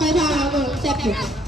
ค่อยพาเราเบิ่ค่บ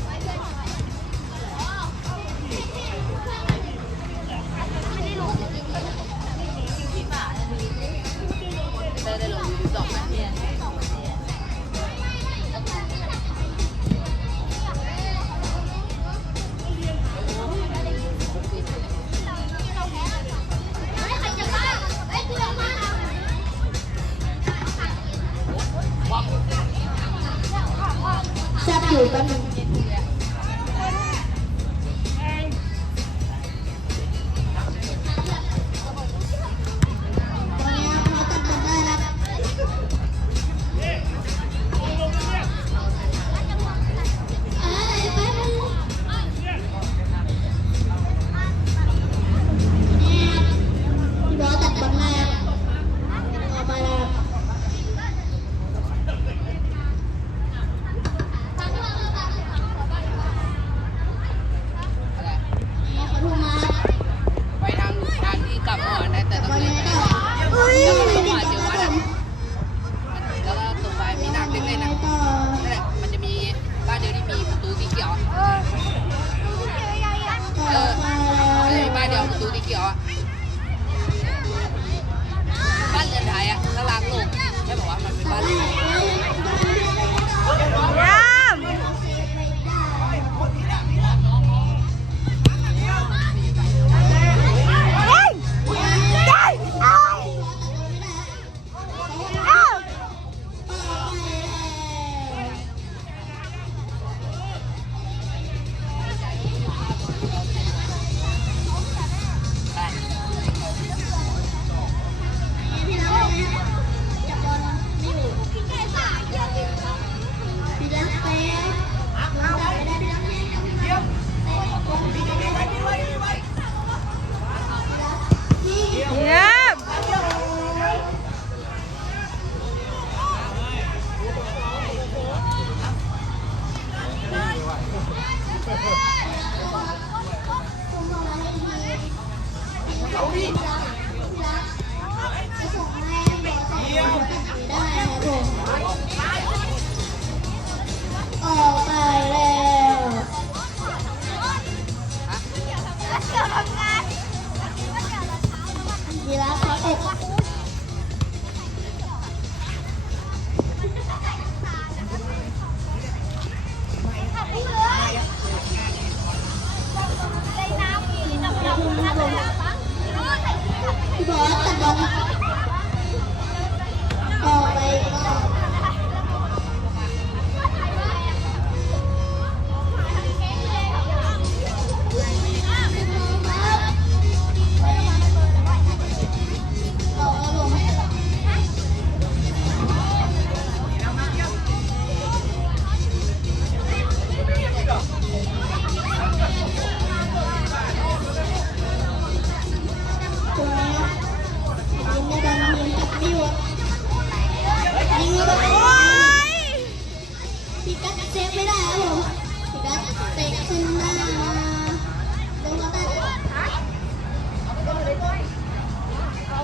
Bye.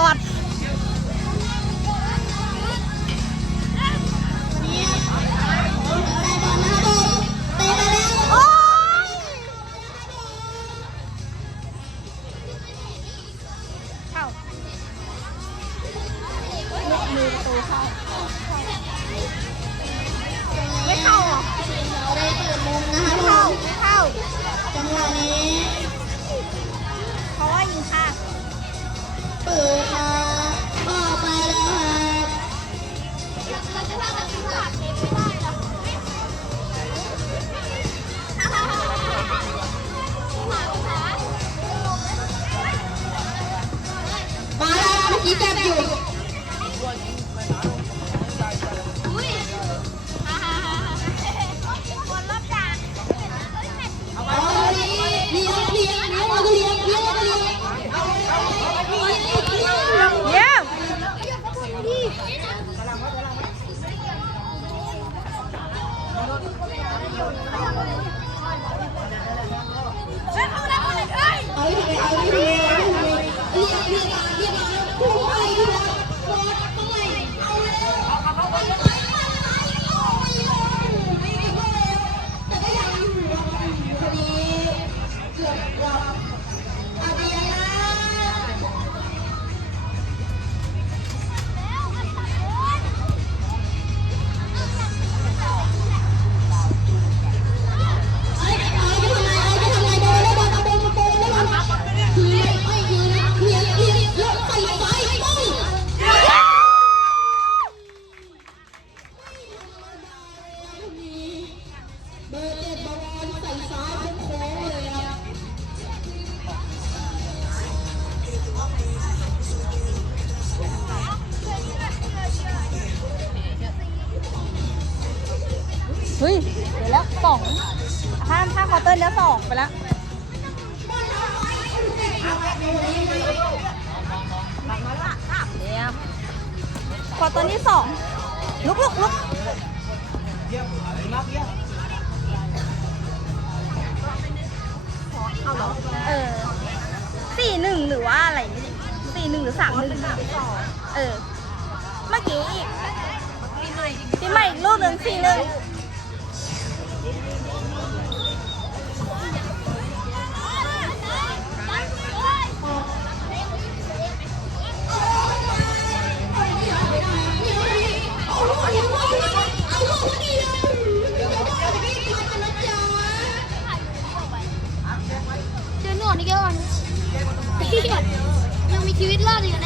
lot Dios ฮ้ยเดี๋ยวแล้วสองห้ามห้ามคอเตอร์แล้วสองไปแล้วเนี่ยคอเตอร์นี่สองลุกลุกลุกเออสี่หนึ่งหรือว่าอะไรสี่หนึ่งหรือสามหนึ่งเออ เมื่อกี้อีกปีใหม่อีกรูปหนึ่งสี่หนึ่ง เดี๋หนวดนี่ก่อนยังมีชีวิตรอดอยู่นะ